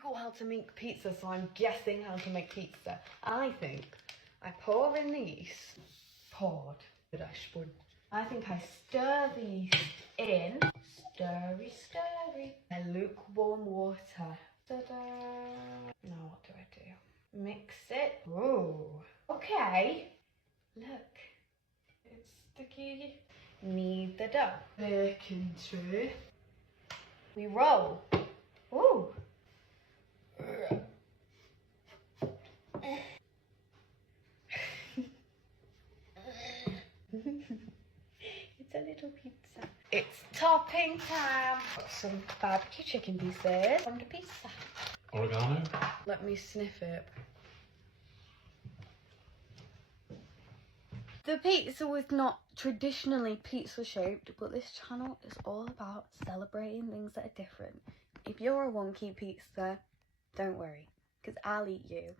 Google how to make pizza, so I'm guessing how to make pizza. I think I pour in the yeast. Poured. Did I spoon? I think I stir the yeast in. Stirry, stirry. And lukewarm water. Ta-da! Now what do I do? Mix it. Ooh. Okay. Look. It's sticky. Knead the dough. Baking tray. We roll. Ooh. It's a little pizza. It's topping time. Got some barbecue chicken pieces on the pizza. Oregano? Let me sniff it. The pizza was not traditionally pizza shaped, but this channel is all about celebrating things that are different. If you're a wonky pizza, don't worry, because I'll eat you.